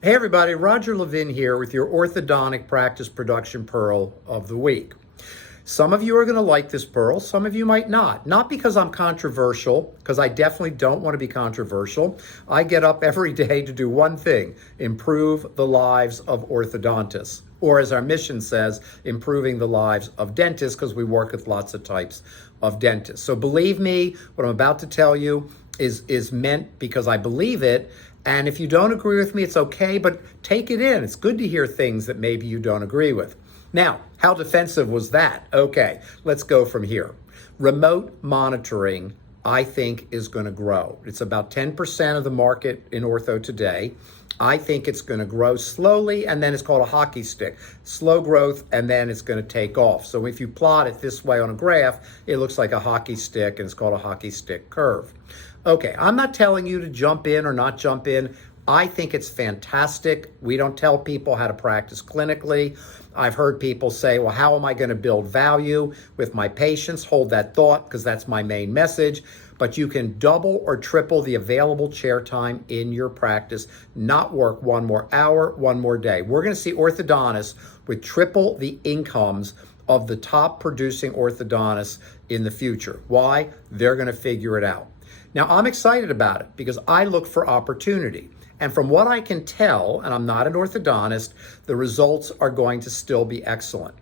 Hey everybody, Roger Levin here with your orthodontic practice production pearl of the week. Some of you are going to like this pearl, some of you might not. Not because I'm controversial, because I definitely don't want to be controversial. I get up every day to do one thing: improve the lives of orthodontists. Or as our mission says, improving the lives of dentists, because we work with lots of types of dentists. So believe me, what I'm about to tell you is meant because I believe it. And if you don't agree with me, it's okay, but take it in. It's good to hear things that maybe you don't agree with. Now, how defensive was that? Okay, let's go from here. Remote monitoring, I think, is going to grow. It's about 10% of the market in ortho today. I think it's going to grow slowly, and then it's called a hockey stick. Slow growth, and then it's going to take off. So if you plot it this way on a graph, it looks like a hockey stick, and it's called a hockey stick curve. Okay, I'm not telling you to jump in or not jump in. I think it's fantastic. We don't tell people how to practice clinically. I've heard people say, well, how am I going to build value with my patients? Hold that thought, because that's my main message. But you can double or triple the available chair time in your practice, not work one more hour, one more day. We're going to see orthodontists with triple the incomes of the top producing orthodontists in the future. Why? They're going to figure it out. Now, I'm excited about it because I look for opportunity. And from what I can tell, and I'm not an orthodontist, the results are going to still be excellent.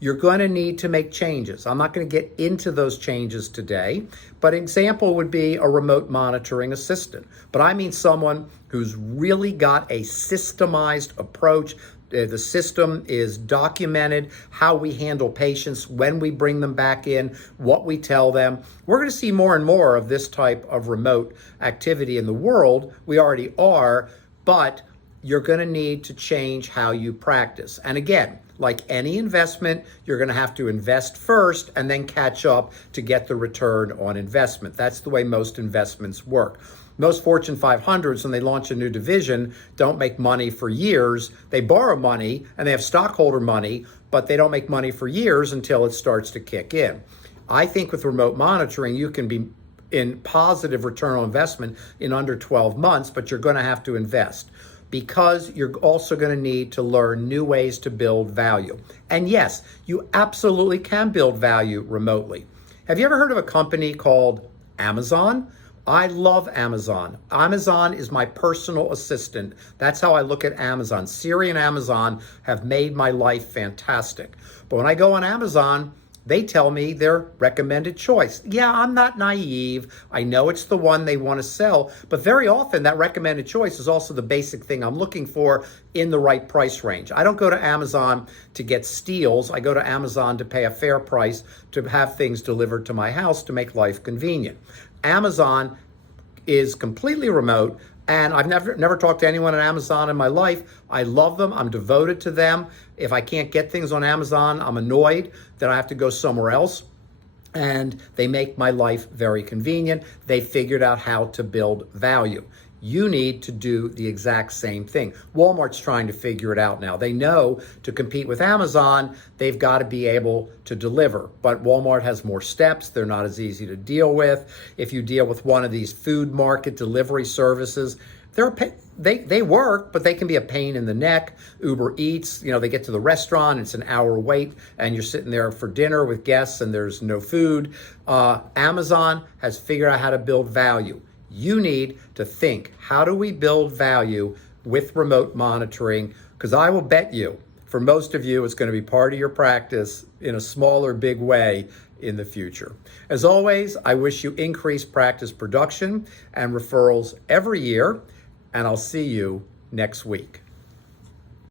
You're going to need to make changes. I'm not going to get into those changes today, but an example would be a remote monitoring assistant. But I mean someone who's really got a systemized approach. The system is documented, how we handle patients, when we bring them back in, what we tell them. We're going to see more and more of this type of remote activity in the world. We already are, but you're going to need to change how you practice. And again, like any investment, you're going to have to invest first and then catch up to get the return on investment. That's the way most investments work. Most Fortune 500s, when they launch a new division, don't make money for years. They borrow money and they have stockholder money, but they don't make money for years until it starts to kick in. I think with remote monitoring, you can be in positive return on investment in under 12 months, but you're going to have to invest, because you're also going to need to learn new ways to build value. And yes, you absolutely can build value remotely. Have you ever heard of a company called Amazon? I love Amazon. Amazon is my personal assistant. That's how I look at Amazon. Siri and Amazon have made my life fantastic. But when I go on Amazon, they tell me their recommended choice. Yeah, I'm not naive. I know it's the one they want to sell, but very often that recommended choice is also the basic thing I'm looking for in the right price range. I don't go to Amazon to get steals. I go to Amazon to pay a fair price to have things delivered to my house to make life convenient. Amazon is completely remote, and I've never talked to anyone at Amazon in my life. I love them. I'm devoted to them. If I can't get things on Amazon, I'm annoyed that I have to go somewhere else. And they make my life very convenient. They figured out how to build value. You need to do the exact same thing. Walmart's trying to figure it out now. They know to compete with Amazon, they've got to be able to deliver. But Walmart has more steps. They're not as easy to deal with. If you deal with one of these food market delivery services, they work, but they can be a pain in the neck. Uber Eats, they get to the restaurant, it's an hour wait, and you're sitting there for dinner with guests and there's no food. Amazon has figured out how to build value. You need to think, how do we build value with remote monitoring? Because I will bet you, for most of you, it's going to be part of your practice in a small or big way in the future. As always, I wish you increased practice production and referrals every year, and I'll see you next week.